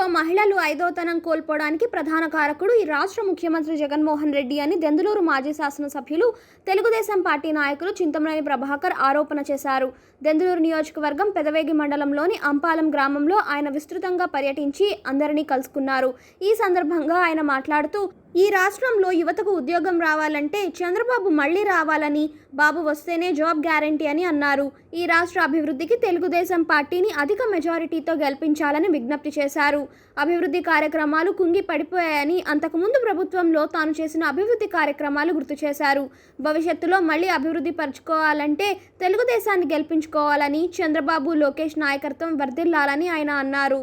రాష్ట్రంలో మహిళలు ఐదోతనం కోల్పోవడానికి ప్రధాన కారకుడు ఈ రాష్ట్ర ముఖ్యమంత్రి జగన్మోహన్ రెడ్డి అని దెందులూరు మాజీ శాసనసభ్యులు తెలుగుదేశం పార్టీ నాయకులు చింతమనేని ప్రభాకర్ ఆరోపణ చేశారు. దెందులూరు నియోజకవర్గం పెదవేగి మండలంలోని అంపాలం గ్రామంలో ఆయన విస్తృతంగా పర్యటించి అందరినీ కలుసుకున్నారు. ఈ సందర్భంగా ఆయన మాట్లాడుతూ ఈ రాష్ట్రంలో యువతకు ఉద్యోగం రావాలంటే చంద్రబాబు మళ్ళీ రావాలని బాబు వస్తేనే జాబ్ గ్యారంటీ అని అన్నారు. ఈ రాష్ట్ర అభివృద్ధికి తెలుగుదేశం పార్టీని అధిక మెజారిటీతో గెలిపించాలని విజ్ఞప్తి చేశారు. అభివృద్ధి కార్యక్రమాలు కుంగి పడిపోయాయని అంతకుముందు ప్రభుత్వంలో తాను చేసిన అభివృద్ధి కార్యక్రమాలు గుర్తు చేశారు. భవిష్యత్తులో మళ్ళీ అభివృద్ధి పరుచుకోవాలంటే తెలుగుదేశాన్ని గెలిపించుకోవాలని చంద్రబాబు లోకేష్ నాయకత్వం వర్ధిల్లాలని ఆయన అన్నారు.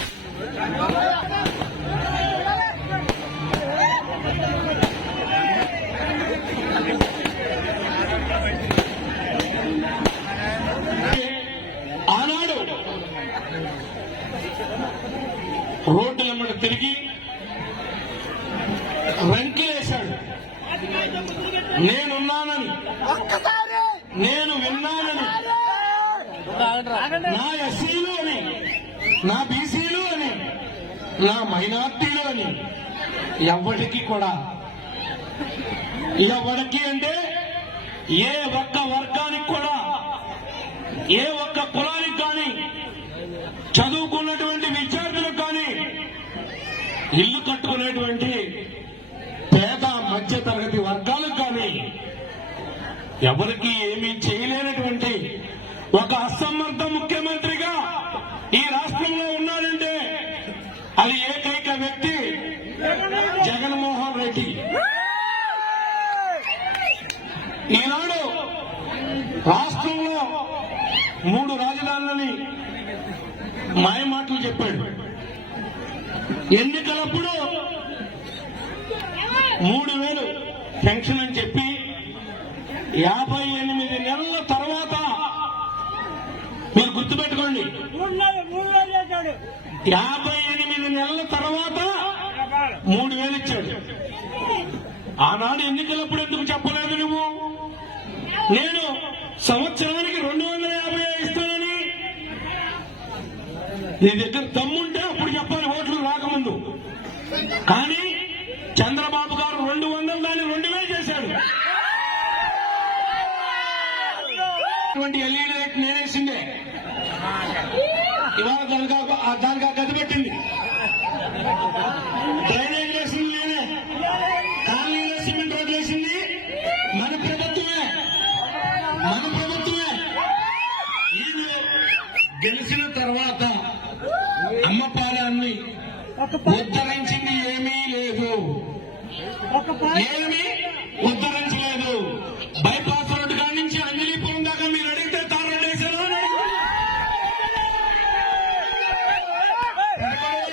రోడ్డులమ్మట తిరిగి రంకేశాడు నేనున్నానని. నేను విన్నానని. నా ఎస్సీలు అని నా బీసీలు అని నా మైనార్టీలు అని ఎవరికి కూడా ఎవరికి అంటే ఏ ఒక్క వర్గానికి కూడా ఏ ఒక్క కులానికి ఇల్లు కట్టుకునేటువంటి పేద మధ్య తరగతి వర్గాలకు కానీ ఎవరికి ఏమీ చేయలేనటువంటి ఒక అసమర్థ ముఖ్యమంత్రిగా ఈ రాష్ట్రంలో ఉన్నారంటే అది ఏకైక వ్యక్తి జగన్మోహన్ రెడ్డి. ఈనాడు రాష్ట్రంలో మూడు రాజధానులని మాయమాటలు చెప్పాడు. ఎన్నికలప్పుడు మూడు వేలు పెన్షన్ అని చెప్పి యాభై ఎనిమిది నెలల తర్వాత మీరు గుర్తుపెట్టుకోండి. యాభై ఎనిమిది నెలల తర్వాత మూడు వేలు ఇచ్చాడు. ఆనాడు ఎన్నికలప్పుడు ఎందుకు చెప్పలేదు నువ్వు? నేను సంవత్సరానికి రెండు వందల యాభై ఇస్తానని నీ దగ్గర ముందు కానీ చంద్రబాబు గారు రెండు వందలు దాన్ని రెండు వేలు చేశాడు. ఎల్ఈడి లైట్ నేనేసిందే ఇవాళ దానికి దానికి ఆ గది పెట్టింది. డ్రైనేజ్ వేసింది నేనే. కాలనీలో సిమెంట్ రోడ్లు వేసింది. మన ప్రభుత్వమే. మన ప్రభుత్వమే. ఈయన గెలిచిన తర్వాత అమ్మపారేన్ని ఉద్ధరించింది ఏమీ లేదు. ఏమీ ఉద్ధరించలేదు. బైపాస్ రోడ్డు కాడి నుంచి అంజలిపురం దాకా మీరు అడిగితే తారు వేశారు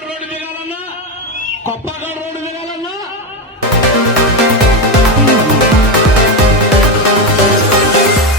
రోడ్డు దిగాలన్నా కొప్పగడ రోడ్డు